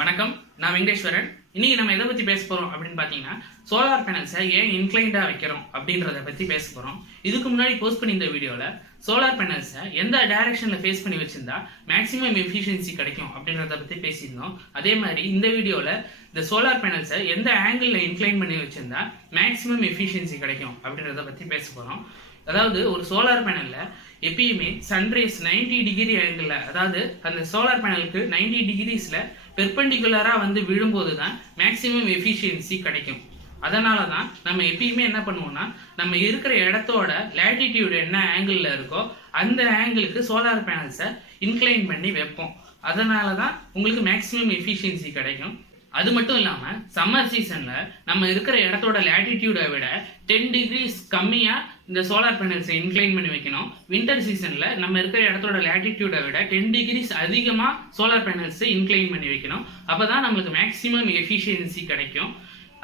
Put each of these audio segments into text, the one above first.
வணக்கம், நான் வெங்கடேஸ்வரன். இன்னைக்கு நம்ம எதை பற்றி பேச போகிறோம் அப்படின்னு பார்த்தீங்கன்னா, சோலார் பேனல்ஸை ஏன் இன்க்ளைண்டாக வைக்கிறோம் அப்படின்றத பற்றி பேச போகிறோம். இதுக்கு முன்னாடி போஸ்ட் பண்ணி இந்த வீடியோவில் சோலார் பேனல்ஸை எந்த டைரக்ஷனில் ஃபேஸ் பண்ணி வச்சிருந்தா மேக்ஸிமம் எஃபிஷியன்சி கிடைக்கும் அப்படின்றத பற்றி பேசியிருந்தோம். அதே மாதிரி இந்த வீடியோவில் இந்த சோலார் பேனல்ஸை எந்த ஆங்கிளில் இன்க்ளைன் பண்ணி வச்சிருந்தா மேக்ஸிமம் எஃபிஷியன்சி கிடைக்கும் அப்படின்றத பற்றி பேச போகிறோம். அதாவது ஒரு சோலார் பேனலில் எப்பயுமே சன்ரைஸ் 90 டிகிரி ஆங்கிளில், அதாவது அந்த சோலார் பேனலுக்கு 90 டிகிரிஸில் பெர்பெண்டிகுலராக வந்து விழும்போது தான் மேக்ஸிமம் எஃபிஷியன்சி கிடைக்கும். அதனால தான் நம்ம எப்பயுமே என்ன பண்ணுவோம்னா, நம்ம இருக்கிற இடத்தோட லேட்டிடியூட் என்ன ஆங்கிளில் இருக்கோ அந்த ஆங்கிளுக்கு சோலார் பேனல்ஸை இன்க்ளைன் பண்ணி வைப்போம். அதனால தான் உங்களுக்கு மேக்ஸிமம் எஃபிஷியன்சி கிடைக்கும். அது மட்டும் இல்லாமல் சம்மர் சீசனில் நம்ம இருக்கிற இடத்தோட லேட்டிடியூடை விட 10 டிகிரிஸ் கம்மியாக இந்த சோலார் பேனல்ஸை இன்க்ளைன் பண்ணி வைக்கணும். வின்டர் சீசனில் நம்ம இருக்கிற இடத்தோட லேட்டிடியூடை விட 10 டிகிரிஸ் அதிகமாக சோலார் பேனல்ஸை இன்க்ளைன் பண்ணி வைக்கணும். அப்போ தான் நம்மளுக்கு மேக்ஸிமம் எஃபிஷியன்சி கிடைக்கும்.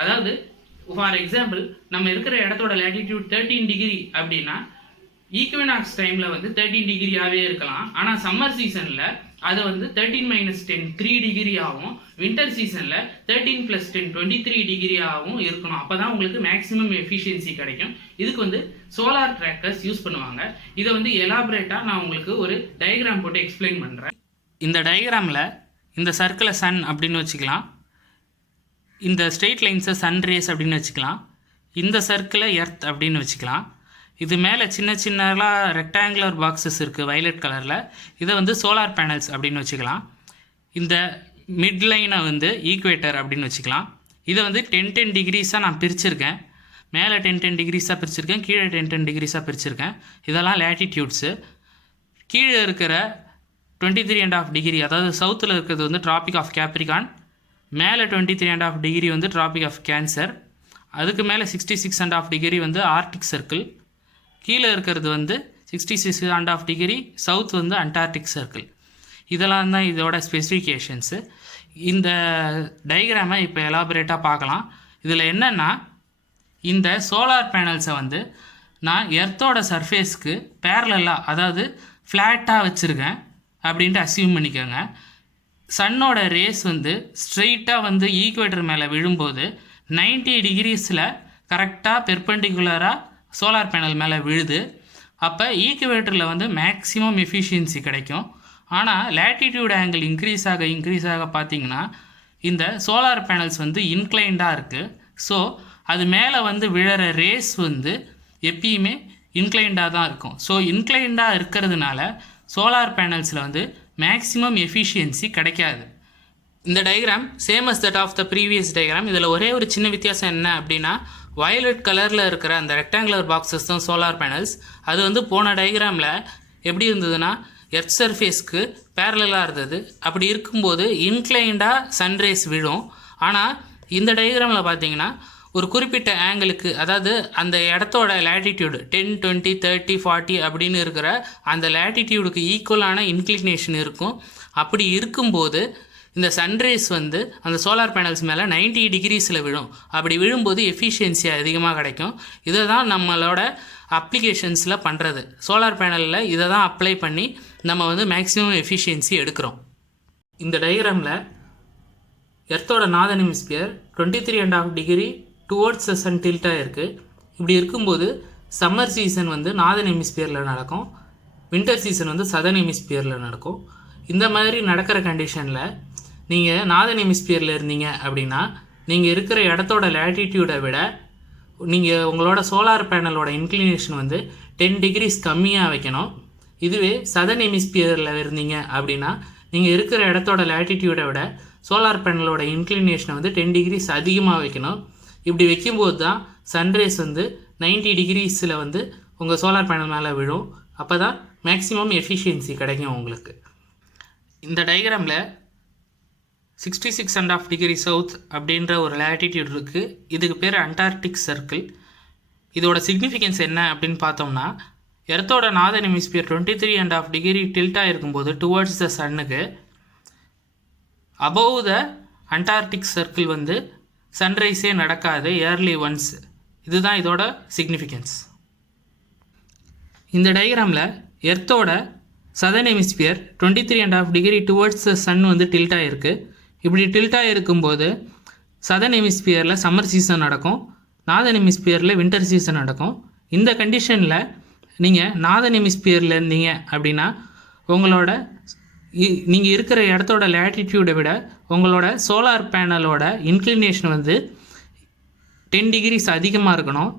அதாவது ஃபார் எக்ஸாம்பிள், நம்ம இருக்கிற இடத்தோட லேட்டிடியூட் 13 டிகிரி அப்படின்னா ஈக்வினாக்ஸ் டைமில் வந்து 13 டிகிரியாகவே இருக்கலாம். ஆனால் சம்மர் சீசனில் அது வந்து 13 - 10 3 டிகிரி ஆகும். வின்டர் சீசனில் 13 + 10 23 டிகிரி ஆகவும் இருக்கணும். அப்போ தான் உங்களுக்கு மேக்ஸிமம் எஃபிஷியன்சி கிடைக்கும். இதுக்கு வந்து சோலார் ட்ராக்கர்ஸ் யூஸ் பண்ணுவாங்க. இதை வந்து எலாபரேட்டாக நான் உங்களுக்கு ஒரு டயக்ராம் போட்டு எக்ஸ்பிளைன் பண்ணுறேன். இந்த டயக்ராமில் இந்த சர்க்கிளை சன் அப்படின்னு வச்சுக்கலாம், இந்த ஸ்ட்ரெயிட் லைன்ஸை சன் ரேஸ் அப்படின்னு வச்சுக்கலாம், இந்த சர்க்கிளை எர்த் அப்படின்னு வச்சுக்கலாம். இது மேலே சின்ன சின்னலாம் ரெக்டாங்குலர் பாக்ஸஸ் இருக்குது வயலட் கலரில், இதை வந்து சோலார் பேனல்ஸ் அப்படின்னு வச்சுக்கலாம். இந்த மிட் லைனை வந்து ஈக்குவேட்டர் அப்படின்னு வச்சுக்கலாம். இதை வந்து 10 டிகிரிஸாக நான் பிரிச்சுருக்கேன். மேலே 10 டிகிரிஸாக பிரிச்சுருக்கேன், கீழே 10 டிகிரிஸாக பிரிச்சுருக்கேன். இதெல்லாம் லேட்டிடியூட்ஸு. கீழே இருக்கிற 23.5 டிகிரி, அதாவது சவுத்தில் இருக்கிறது வந்து ட்ராபிக் ஆஃப் கேப்ரிகான், மேலே 23.5 டிகிரி வந்து ட்ராபிக் ஆஃப் கேன்சர், அதுக்கு மேலே 66.5 டிகிரி வந்து ஆர்டிக் சர்க்கிள், கீழே இருக்கிறது வந்து 66.5 டிகிரி சவுத் வந்து அண்டார்டிக் சர்க்கிள். இதெல்லாம் தான் இதோட ஸ்பெசிஃபிகேஷன்ஸு. இந்த டயக்ராமை இப்போ எலாபரேட்டாக பார்க்கலாம். இதில் என்னென்னா, இந்த சோலார் பேனல்ஸை வந்து நான் எர்த்தோட சர்ஃபேஸ்க்கு பேரலாக, அதாவது ஃப்ளாட்டாக வச்சுருக்கேன் அப்படின்ட்டு அசியூம் பண்ணிக்கோங்க. சன்னோட ரேஸ் வந்து ஸ்ட்ரெயிட்டாக வந்து ஈக்குவேட்டர் மேலே விழும்போது 90 டிகிரிஸில் கரெக்டாக பெர்பெண்டிகுலராக சோலார் பேனல் மேலே விழுது. அப்போ ஈக்குவேட்டரில் வந்து மேக்ஸிமம் எஃபிஷியன்சி கிடைக்கும். ஆனால் லேட்டிடியூட் ஆங்கிள் இன்க்ரீஸ் ஆக பார்த்தீங்கன்னா இந்த சோலார் பேனல்ஸ் வந்து இன்க்ளைண்டாக இருக்குது. ஸோ அது மேலே வந்து விழற ரேஸ் வந்து எப்பயுமே இன்க்ளைண்டாக தான் இருக்கும். ஸோ இன்க்ளைண்டாக இருக்கிறதுனால சோலார் பேனல்ஸில் வந்து மேக்ஸிமம் எஃபிஷியன்சி கிடைக்காது. இந்த diagram same as that of the previous diagram. இதில் ஒரே ஒரு சின்ன வித்தியாசம் என்ன அப்படின்னா, வயலட் கலரில் இருக்கிற அந்த ரெக்டாங்குலர் பாக்ஸஸ் தான் சோலார் பேனல்ஸ். அது வந்து போன டயக்ராமில் எப்படி இருந்ததுன்னா, எர்த் சர்ஃபேஸ்க்கு பேரலாக இருந்தது. அப்படி இருக்கும்போது இன்க்ளைண்டாக சன்ரேஸ் விழும். ஆனால் இந்த டயக்ராமில் பார்த்தீங்கன்னா ஒரு குறிப்பிட்ட ஆங்கிளுக்கு, அதாவது அந்த இடத்தோட லேட்டிடியூடு 10, 20, 30, 40 அப்படின்னு இருக்கிற அந்த லேட்டிடியூடுக்கு ஈக்குவலான இன்க்ளினேஷன் இருக்கும். அப்படி இருக்கும்போது இந்த சன்ரேஸ் வந்து அந்த சோலார் பேனல்ஸ் மேலே 90 டிகிரிஸில் விழும். அப்படி விழும்போது எஃபிஷியன்சி அதிகமாக கிடைக்கும். இதை தான் நம்மளோட அப்ளிகேஷன்ஸில் பண்ணுறது. சோலார் பேனலில் இதை தான் அப்ளை பண்ணி நம்ம வந்து மேக்ஸிமம் எஃபிஷியன்சி எடுக்கிறோம். இந்த டயக்ராமில் எர்த்தோட northern hemisphere 23.5 degree towards the sun டில்ட்டாக இருக்குது. இப்படி இருக்கும்போது சம்மர் சீசன் வந்து நார்தர்ன் ஹெமிஸ்பியரில் நடக்கும், வின்டர் சீசன் வந்து சதர்ன் ஹெமிஸ்பியரில் நடக்கும். இந்த மாதிரி நடக்கிற கண்டிஷனில் நீங்கள் நார்தர்ன் ஹெமிஸ்பியரில் இருந்தீங்க அப்படின்னா நீங்கள் இருக்கிற இடத்தோட லேட்டிடியூடை விட நீங்கள் உங்களோட சோலார் பேனலோட இன்க்ளினேஷன் வந்து 10 டிகிரிஸ் கம்மியாக வைக்கணும். இதுவே சதர்ன் ஹெமிஸ்பியரில் இருந்தீங்க அப்படின்னா நீங்கள் இருக்கிற இடத்தோட லேட்டிடியூடை விட சோலார் பேனலோட இன்க்ளினேஷனை வந்து 10 டிகிரிஸ் அதிகமாக வைக்கணும். இப்படி வைக்கும்போது தான் சன்ரேஸ் வந்து 90 டிகிரிஸில் வந்து உங்கள் சோலார் பேனல் மேலே விழும். அப்போ தான் மேக்ஸிமம் எஃபிஷியன்சி கிடைக்கும் உங்களுக்கு. இந்த டயக்ராமில் 66.5 டிகிரி சவுத் அப்படின்ற ஒரு லேட்டிடியூட் இருக்குது. இதுக்கு பேர் அண்டார்டிக் சர்க்கிள். இதோட சிக்னிஃபிகன்ஸ் என்ன அப்படின்னு பார்த்தோம்னா, எர்த்தோட நார்தர்ன் ஹெமிஸ்பியர் 23.5 டிகிரி டில்ட்டாக இருக்கும்போது டுவர்ட்ஸ் த சன்னுக்கு அபவ் த அண்டார்டிக் சர்க்கிள் வந்து சன்ரைஸே நடக்காது, இயர்லி ஒன்ஸ். இதுதான் இதோட சிக்னிஃபிகன்ஸ். இந்த டயக்ராமில் எர்த்தோட southern hemisphere 23.5 degree towards the sun வந்து டில்ட் ஆகிருக்கு. இப்படி டில்ட்டாக இருக்கும்போது சதர்ன் ஹெமிஸ்பியரில் சம்மர் சீசன் நடக்கும், நார்தர்ன் ஹெமிஸ்பியரில் வின்டர் சீசன் நடக்கும். இந்த கண்டிஷனில் நீங்கள் நார்தர்ன் ஹெமிஸ்பியரில் இருந்தீங்க அப்படின்னா உங்களோட நீங்கள் இருக்கிற இடத்தோட லேட்டிடியூடை விட உங்களோட சோலார் பேனலோட இன்க்ளினேஷன் வந்து 10 டிகிரிஸ் அதிகமாக இருக்கணும்.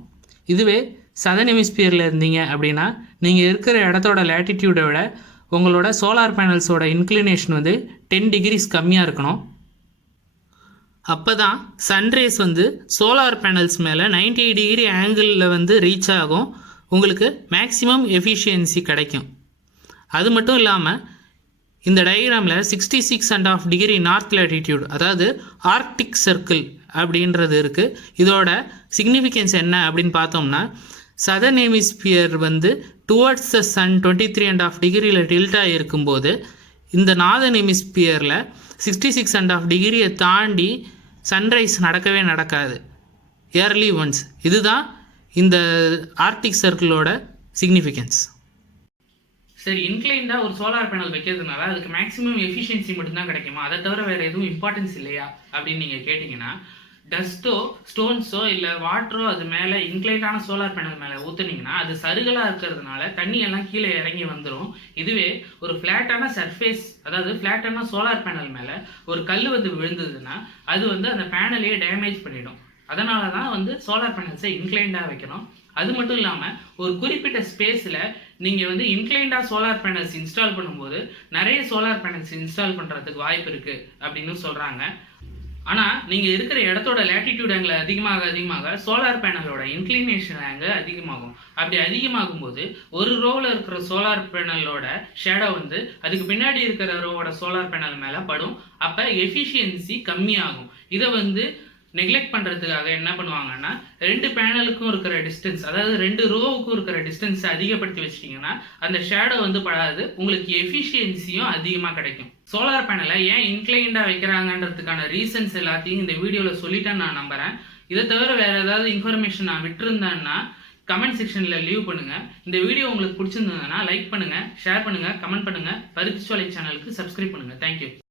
இதுவே சதர்ன் ஹெமிஸ்பியரில் இருந்தீங்க அப்படின்னா நீங்கள் இருக்கிற இடத்தோட லேட்டிடியூடை விட உங்களோட சோலார் பேனல்ஸோட இன்க்ளினேஷன் வந்து 10 டிகிரிஸ் கம்மியாக இருக்கணும். அப்போ தான் சன்ரேஸ் வந்து சோலார் பேனல்ஸ் மேலே 90 டிகிரி ஆங்கிளில் வந்து ரீச் ஆகும், உங்களுக்கு மேக்ஸிமம் எஃபிஷியன்சி கிடைக்கும். அது மட்டும் இல்லாமல் இந்த டயக்ராமில் 66.5 டிகிரி நார்த் லேட்டிடியூட், அதாவது ஆர்க்டிக் சர்க்கிள் அப்படின்றது இருக்குது. இதோட சிக்னிஃபிகன்ஸ் என்ன அப்படின்னு பார்த்தோம்னா சதர்ன் ஹெமிஸ்பியர் வந்து டுவர்ட்ஸ் த சன் 23.5 டிகிரியில் டில்ட்டாக இருக்கும்போது இந்த நார்தர்ன் ஹெமிஸ்பியரில் 66.5 டிகிரியை தாண்டி சன்ரைஸ் நடக்கவே நடக்காது, இயர்லி ஒன்ஸ். இதுதான் இந்த ஆர்க்டிக் சர்க்கிளோட சிக்னிஃபிகன்ஸ். சரி, இன்க்ளைண்டாக ஒரு சோலார் பேனல் வைக்கிறதுனால அதுக்கு மேக்ஸிமம் எஃபிஷியன்சி மட்டும்தான் கிடைக்குமா, அதை தவிர வேறு எதுவும் இம்பார்ட்டன்ஸ் இல்லையா அப்படின்னு நீங்கள் கேட்டிங்கன்னா, டஸ்ட்டோ ஸ்டோன்ஸோ இல்லை வாட்டரோ அது மேலே இன்க்ளைண்டான சோலார் பேனல் மேலே ஊற்றுனீங்கன்னா அது சருகலாக இருக்கிறதுனால தண்ணியெல்லாம் கீழே இறங்கி வந்துடும். இதுவே ஒரு ஃப்ளாட்டான சர்ஃபேஸ், அதாவது ஃப்ளாட்டான சோலார் பேனல் மேலே ஒரு கல் வந்து விழுந்ததுன்னா அது வந்து அந்த பேனலையே டேமேஜ் பண்ணிடும். அதனால தான் வந்து சோலார் பேனல்ஸை இன்க்ளைண்டாக வைக்கணும். அது மட்டும் இல்லாமல் ஒரு குறிப்பிட்ட ஸ்பேஸில் நீங்கள் வந்து இன்க்ளைண்டாக சோலார் பேனல்ஸ் இன்ஸ்டால் பண்ணும்போது நிறைய சோலார் பேனல்ஸ் இன்ஸ்டால் பண்ணுறதுக்கு வாய்ப்பு இருக்குது அப்படின்னு சொல்கிறாங்க. ஆனால் நீங்கள் இருக்கிற இடத்தோட லேட்டிடியூட் ஆங்கிள் அதிகமாக சோலார் பேனலோட இன்க்ளினேஷன் ஆங்கிள் அதிகமாகும். அப்படி அதிகமாகும்போது ஒரு ரோவில் இருக்கிற சோலார் பேனலோட ஷேடோ வந்து அதுக்கு பின்னாடி இருக்கிற ரோவோட சோலார் பேனல் மேலே படும். அப்போ எஃபிஷியன்சி கம்மியாகும். இதை வந்து நெக்லெக்ட் பண்ணுறதுக்காக என்ன பண்ணுவாங்கன்னா 2 பேனலுக்கும் இருக்கிற டிஸ்டன்ஸ், அதாவது 2 ரோவுக்கும் இருக்கிற டிஸ்டன்ஸை அதிகப்படுத்தி வச்சிட்டிங்கன்னா அந்த ஷேடோ வந்து படாது, உங்களுக்கு எஃபிஷியன்சியும் அதிகமாக கிடைக்கும். சோலார் பேனலை ஏன் இன்க்ளைண்டாக வைக்கிறாங்கன்றதுக்கான ரீசன்ஸ் எல்லாத்தையும் இந்த வீடியோவில் சொல்லிட்டேன்னு நான் நம்புகிறேன். இதை தவிர வேறு ஏதாவது இன்ஃபர்மேஷன் நான் விட்டுருந்தேன்னா கமெண்ட் செக்ஷனில் லீவ் பண்ணுங்கள். இந்த வீடியோ உங்களுக்கு பிடிச்சிருந்ததுன்னா லைக் பண்ணுங்கள், ஷேர் பண்ணுங்கள், கமெண்ட் பண்ணுங்கள். பருத்திச்சோலை சேனலுக்கு சப்ஸ்கிரைப் பண்ணுங்கள். தேங்க்யூ.